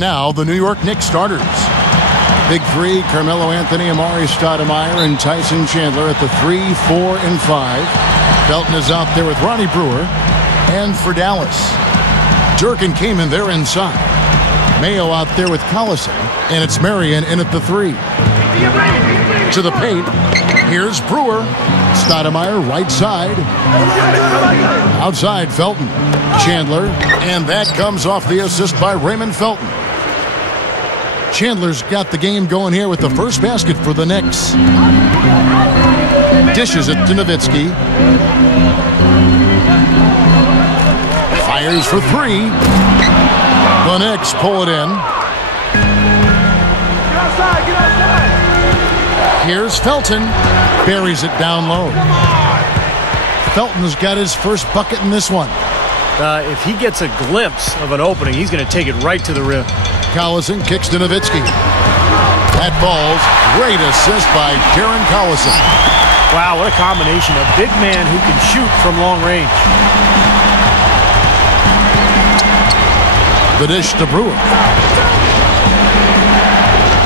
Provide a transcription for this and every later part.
And now the New York Knicks starters. Big three, Carmelo Anthony, Amar'e, and Tyson Chandler at the 3, 4, and 5. Felton is out there with Ronnie Brewer. And for Dallas, Dirk and Kaman there inside. Mayo out there with Collison. And it's Marion in at the 3. To the paint. Here's Brewer. Stoudemire right side. Outside Felton. Chandler. And that comes off the assist by Raymond Felton. Chandler's got the game going here with the first basket for the Knicks. Dishes it to Nowitzki. Fires for 3. The Knicks pull it in. Get outside. Here's Felton. Buries it down low. Felton's got his first bucket in this one. If he gets a glimpse of an opening, he's going to take it right to the rim. Collison kicks to Nowitzki. That falls. Great assist by Darren Collison. Wow, what a combination. A big man who can shoot from long range. The dish to Brewer.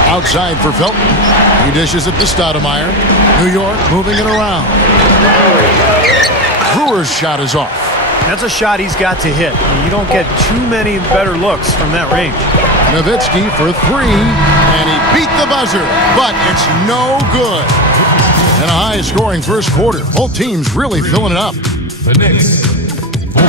Outside for Felton. He dishes it to Stoudemire. New York moving it around. Brewer's shot is off. That's a shot he's got to hit. You don't get too many better looks from that range. Nowitzki for 3, and he beat the buzzer, but it's no good. In a high-scoring first quarter, both teams really filling it up. The Knicks, 4.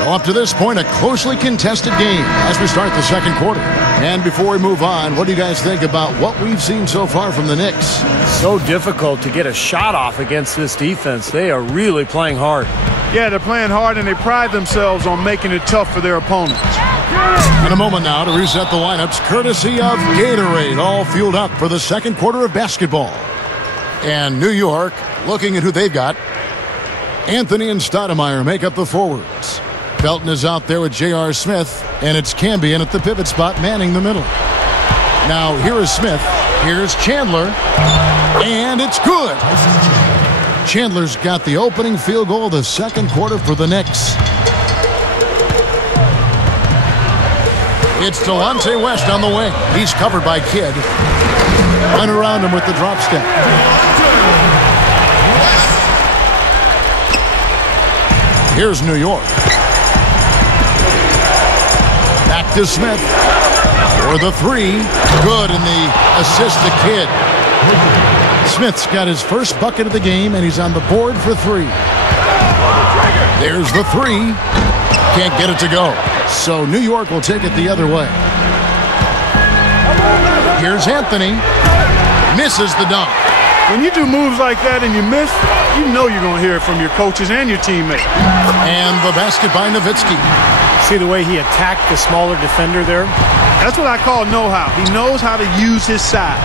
Well, up to this point, a closely contested game as we start the second quarter. And before we move on, what do you guys think about what we've seen so far from the Knicks? So difficult to get a shot off against this defense. They are really playing hard. Yeah, they're playing hard, and they pride themselves on making it tough for their opponents. In a moment now to reset the lineups, courtesy of Gatorade, all fueled up for the second quarter of basketball. And New York, looking at who they've got, Anthony and Stoudemire make up the forwards. Felton is out there with J.R. Smith, and it's Cambion at the pivot spot manning the middle. Now here is Smith, here's Chandler, and it's good. Chandler's got the opening field goal of the second quarter for the Knicks. It's Delonte West on the wing. He's covered by Kidd. Run around him with the drop step. Here's New York. Back to Smith for the 3. Good, and the assist to Kidd. Smith's got his first bucket of the game, and he's on the board for 3. There's the 3. Can't get it to go. So New York will take it the other way. Here's Anthony. Misses the dunk. When you do moves like that and you miss, you know you're going to hear it from your coaches and your teammates. And the basket by Nowitzki. See the way he attacked the smaller defender there? That's what I call know-how. He knows how to use his size.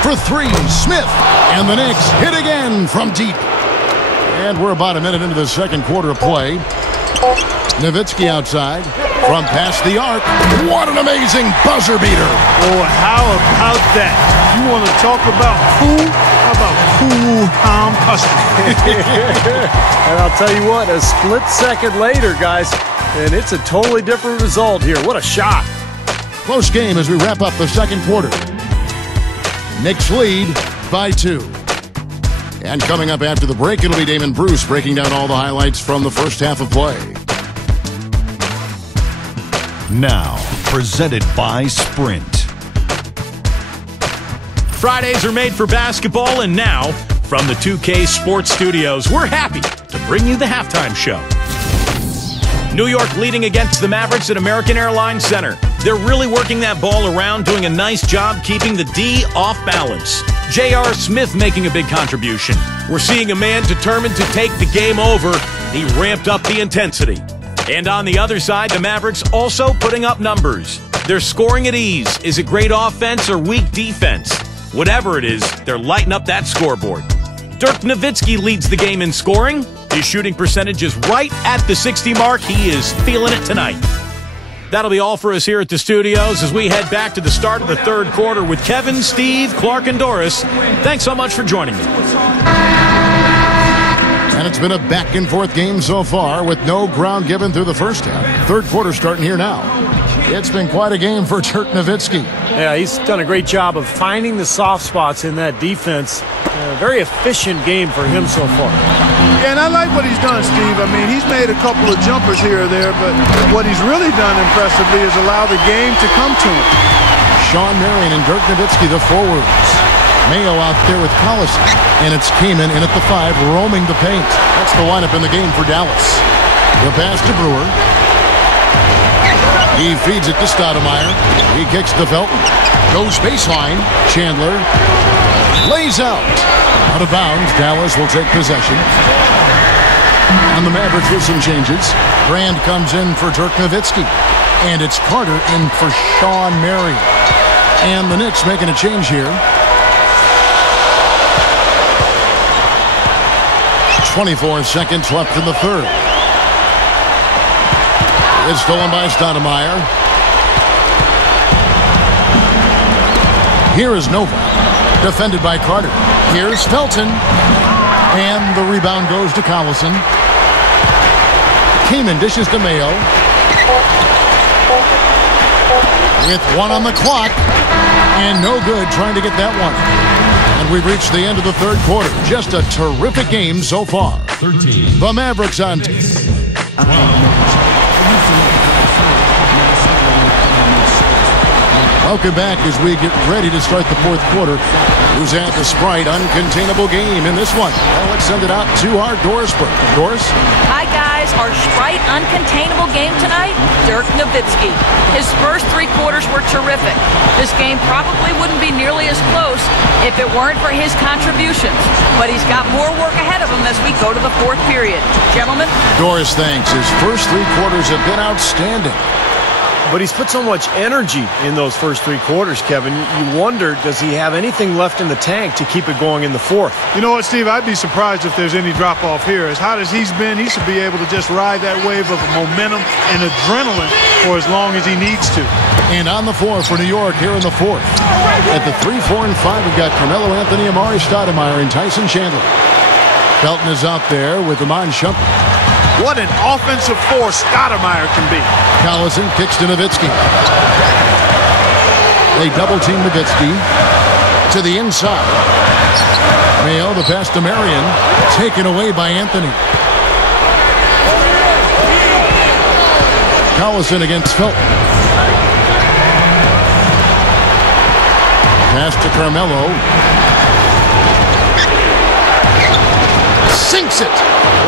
For 3, Smith. And the Knicks hit again from deep. And we're about a minute into the second quarter of play. Nowitzki outside from past the arc. What an amazing buzzer beater. Oh, how about that? You want to talk about cool? How about cool Tom Custom? And I'll tell you what, a split second later, guys, and it's a totally different result here. What a shot. Close game as we wrap up the second quarter. Knicks lead by 2. And coming up after the break, it'll be Damon Bruce breaking down all the highlights from the first half of play. Now, presented by Sprint. Fridays are made for basketball, and now, from the 2K Sports Studios, we're happy to bring you the halftime show. New York leading against the Mavericks at American Airlines Center. They're really working that ball around, doing a nice job keeping the D off balance. J.R. Smith making a big contribution. We're seeing a man determined to take the game over. He ramped up the intensity. And on the other side, the Mavericks also putting up numbers. They're scoring at ease. Is it great offense or weak defense? Whatever it is, they're lighting up that scoreboard. Dirk Nowitzki leads the game in scoring. His shooting percentage is right at the 60 mark. He is feeling it tonight. That'll be all for us here at the studios as we head back to the start of the third quarter with Kevin, Steve, Clark, and Doris. Thanks so much for joining me. And it's been a back-and-forth game so far with no ground given through the first half. Third quarter starting here now. It's been quite a game for Dirk Nowitzki. Yeah, he's done a great job of finding the soft spots in that defense. Very efficient game for him so far. Yeah, and I like what he's done, Steve. I mean, he's made a couple of jumpers here or there, but what he's really done impressively is allow the game to come to him. Sean Marion and Dirk Nowitzki, the forwards. Mayo out there with Collison, and it's Kaman in at the 5, roaming the paint. That's the lineup in the game for Dallas. The pass to Brewer. He feeds it to Stoudemire. He kicks to Felton. Goes baseline. Chandler lays out. Out of bounds. Dallas will take possession. And the Mavericks with some changes. Brand comes in for Dirk Nowitzki. And it's Carter in for Sean Marion. And the Knicks making a change here. 24 seconds left in the third. It's stolen by Stoudemire. Here is Nova, defended by Carter. Here's Felton. And the rebound goes to Collison. Kaman dishes to Mayo. With 1 on the clock. And no good trying to get that one. And we've reached the end of the third quarter. Just a terrific game so far. 13. The Mavericks on. Welcome back as we get ready to start the fourth quarter. Who's had the Sprite uncontainable game in this one? Well, let's send it out to our Doris. Doris? Hi, guys. Our Sprite uncontainable game tonight, Dirk Nowitzki. His first 3 quarters were terrific. This game probably wouldn't be nearly as close if it weren't for his contributions. But he's got more work ahead of him as we go to the fourth period. Gentlemen? Doris thanks. His first 3 quarters have been outstanding. But he's put so much energy in those first 3 quarters, Kevin. You wonder, does he have anything left in the tank to keep it going in the fourth? You know what, Steve? I'd be surprised if there's any drop-off here. As hot as he's been, he should be able to just ride that wave of momentum and adrenaline for as long as he needs to. And on the floor for New York here in the fourth. At the 3, 4, and 5, we've got Carmelo Anthony, Amar'e Stoudemire, and Tyson Chandler. Felton is out there with Iman Shumpert. What an offensive force Stoudemire can be. Collison kicks to Nowitzki. They double-team Nowitzki to the inside. Mayo, the pass to Marion, taken away by Anthony. Collison against Felton. Pass to Carmelo. Sinks it.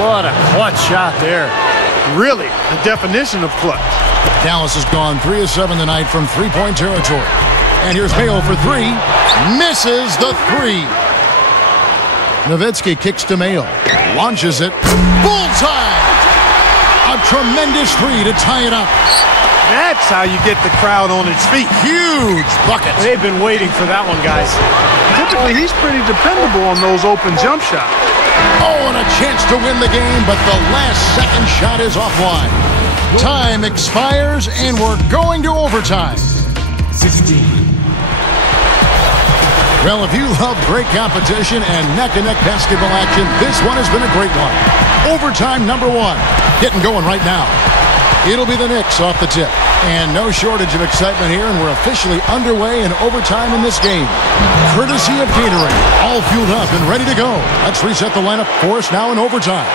What a clutch shot there. Really, the definition of clutch. Dallas has gone 3 of 7 tonight from three-point territory. And here's Mayo for 3. Misses the 3. Nowitzki kicks to Mayo. Launches it. Bullseye! A tremendous 3 to tie it up. That's how you get the crowd on its feet. Huge bucket. They've been waiting for that one, guys. Typically, he's pretty dependable on those open jump shots. Oh, and a chance to win the game, but the last-second shot is offline. Time expires, and we're going to overtime. 16. Well, if you love great competition and neck-and-neck basketball action, this one has been a great one. Overtime number 1. Getting going right now. It'll be the Knicks off the tip. And no shortage of excitement here, and we're officially underway in overtime in this game. Courtesy of Gatorade, all fueled up and ready to go. Let's reset the lineup for us now in overtime.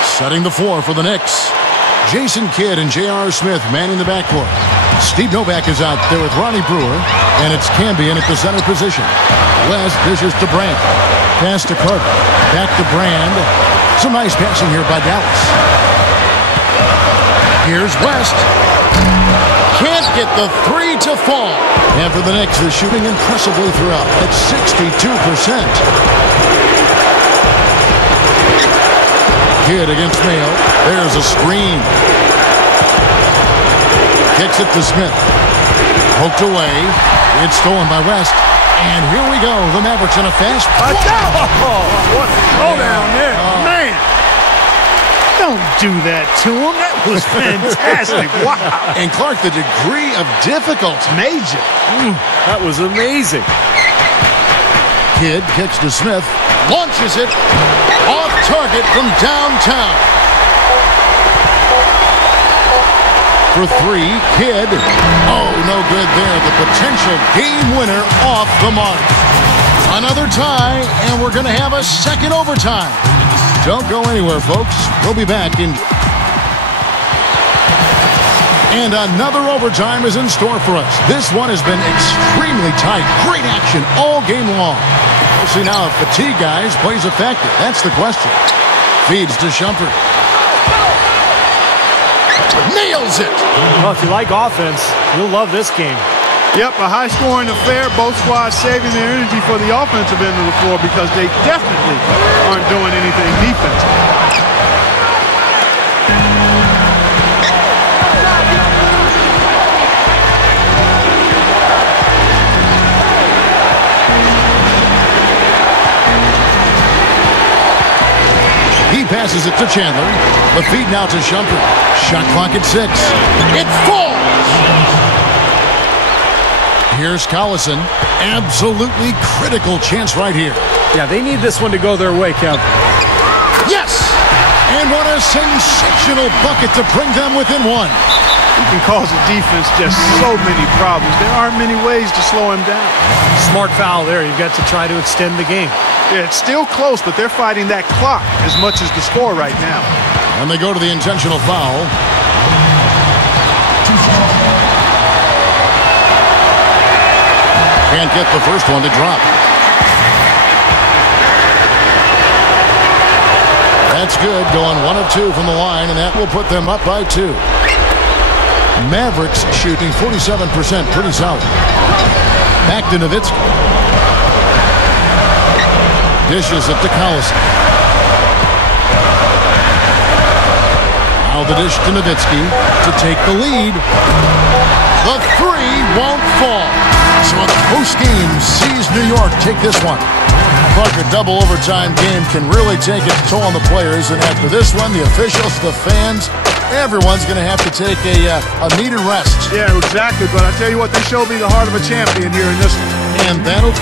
Setting the floor for the Knicks. Jason Kidd and J.R. Smith manning the backcourt. Steve Novak is out there with Ronnie Brewer, and it's Cambion at the center position. West dishes to Brand. Pass to Carter. Back to Brand. Some nice passing here by Dallas. Here's West. Can't get the 3 to fall. And for the Knicks, they're shooting impressively throughout at 62%. Kidd against Mayo. There's a screen. Kicks it to Smith. Poked away. It's stolen by West. And here we go. The Mavericks in a fast. What down there. Man. Don't do that to him. That was fantastic. Wow. And Clark, the degree of difficulty. Major. That was amazing. Kidd kicks to Smith. Launches it. Off target from downtown. For three, Kidd. Oh, no good there. The potential game winner off the mark. Another tie, and we're going to have a second overtime. Don't go anywhere, folks. We'll be back in... And another overtime is in store for us. This one has been extremely tight. Great action all game long. We'll see now if fatigue, guys, plays effective. That's the question. Feeds to Shumpert. Nails it! Well, if you like offense, you'll love this game. Yep, a high-scoring affair. Both squads saving their energy for the offensive end of the floor because they definitely aren't doing anything defensively. He passes it to Chandler. The feed now to Shumpert. Shot clock at 6. It falls! Here's Collison. Absolutely critical chance right here. Yeah, they need this one to go their way, Kev. Yes! And what a sensational bucket to bring them within one. He can cause the defense just so many problems. There aren't many ways to slow him down. Smart foul there. You've got to try to extend the game. Yeah, it's still close, but they're fighting that clock as much as the score right now. And they go to the intentional foul. Can't get the first one to drop. That's good, going 1 of 2 from the line, and that will put them up by 2. Mavericks shooting 47%, pretty solid. Back to Nowitzki. Dishes it to Collison. Now the dish to Nowitzki to take the lead. The three won't fall. So the post-game sees New York take this one. Clark, a double overtime game can really take its toll on the players, and after this one, the officials, the fans, everyone's going to have to take a needed rest. Yeah, exactly. But I tell you what, they showed me the heart of a champion here in this one. And that'll